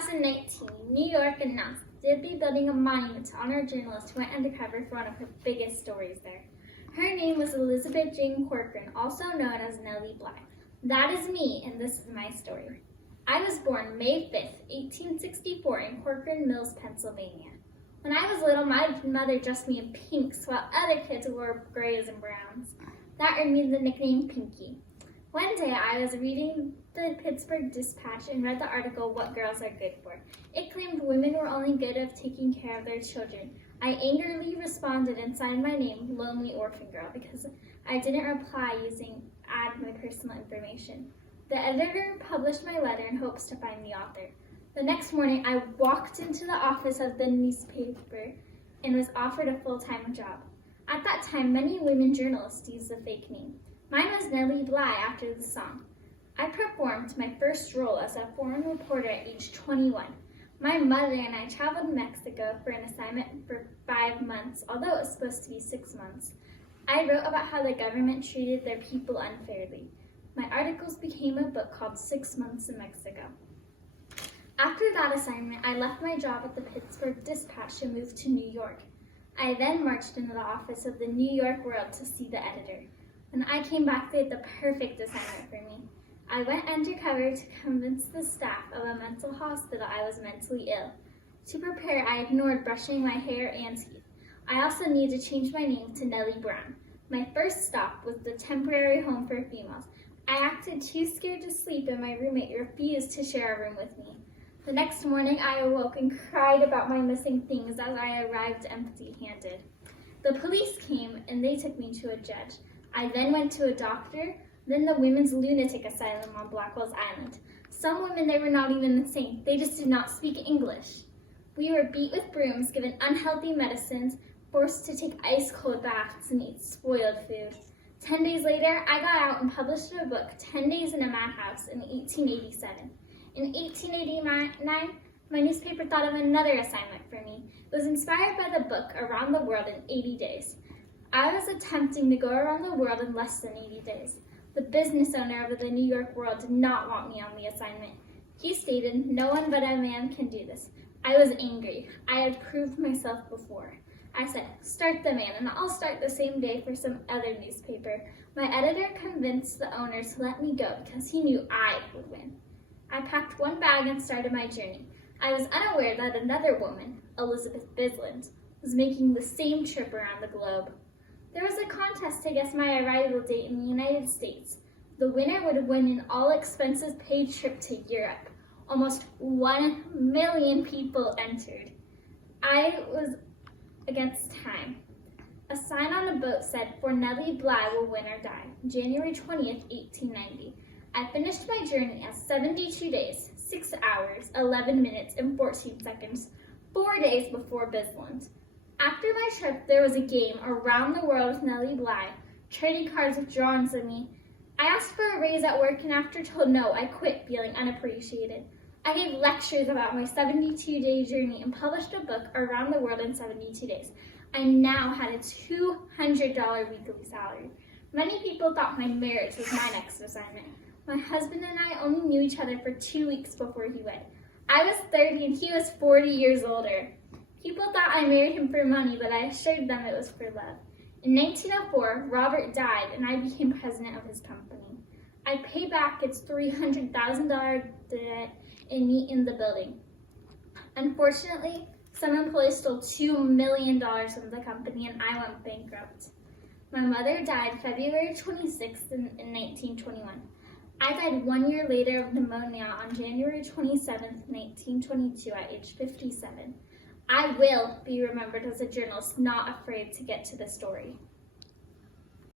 2019, New York announced they'd be building a monument to honor a journalist who went undercover for one of her biggest stories there. Her name was Elizabeth Jane Corcoran, also known as Nellie Bly. That is me, and this is my story. I was born May 5th, 1864 in Corcoran Mills, Pennsylvania. When I was little, my mother dressed me in pinks while other kids wore grays and browns. That earned me the nickname Pinky. One day, I was reading the Pittsburgh Dispatch and read the article, What Girls Are Good For. It claimed women were only good at taking care of their children. I angrily responded and signed my name, Lonely Orphan Girl, because I didn't reply using add my personal information. The editor published my letter in hopes to find the author. The next morning, I walked into the office of the newspaper and was offered a full-time job. At that time, many women journalists used the fake name. Mine was Nellie Bly after the song. I performed my first role as a foreign reporter at age 21. My mother and I traveled to Mexico for an assignment for 5 months, although it was supposed to be 6 months. I wrote about how the government treated their people unfairly. My articles became a book called 6 Months in Mexico. After that assignment, I left my job at the Pittsburgh Dispatch and moved to New York. I then marched into the office of the New York World to see the editor. When I came back, they had the perfect assignment for me. I went undercover to convince the staff of a mental hospital I was mentally ill. To prepare, I ignored brushing my hair and teeth. I also needed to change my name to Nellie Brown. My first stop was the temporary home for females. I acted too scared to sleep, and my roommate refused to share a room with me. The next morning, I awoke and cried about my missing things as I arrived empty-handed. The police came, and they took me to a judge. I then went to a doctor, then the women's lunatic asylum on Blackwell's Island. Some women there were not even insane. They just did not speak English. We were beat with brooms, given unhealthy medicines, forced to take ice-cold baths and eat spoiled food. 10 days later, I got out and published a book, 10 Days in a Madhouse, in 1887. In 1889, my newspaper thought of another assignment for me. It was inspired by the book Around the World in 80 Days. I was attempting to go around the world in less than 80 days. The business owner of the New York World did not want me on the assignment. He stated, "No one but a man can do this." I was angry. I had proved myself before. I said, "Start the man, and I'll start the same day for some other newspaper." My editor convinced the owner to let me go because he knew I would win. I packed one bag and started my journey. I was unaware that another woman, Elizabeth Bisland, was making the same trip around the globe. There was a contest to guess my arrival date in the United States. The winner would win an all-expenses paid trip to Europe. Almost 1 million people entered. I was against time. A sign on a boat said, "For Nellie Bly will win or die," January 20th, 1890. I finished my journey as 72 days, 6 hours, 11 minutes, and 14 seconds, 4 days before Bisland. After my trip, there was a game, Around the World with Nellie Bly, trading cards with drawings of me. I asked for a raise at work, and after told no, I quit feeling unappreciated. I gave lectures about my 72-day journey and published a book, Around the World in 72 Days. I now had a $200 weekly salary. Many people thought my marriage was my next assignment. My husband and I only knew each other for 2 weeks before he wed. I was 30 and he was 40 years older. People thought I married him for money, but I assured them it was for love. In 1904, Robert died and I became president of his company. I paid back its $300,000 debt and meet in the building. Unfortunately, some employees stole $2 million from the company and I went bankrupt. My mother died February 26th in 1921. I died 1 year later of pneumonia on January 27th, 1922 at age 57. I will be remembered as a journalist not afraid to get to the story.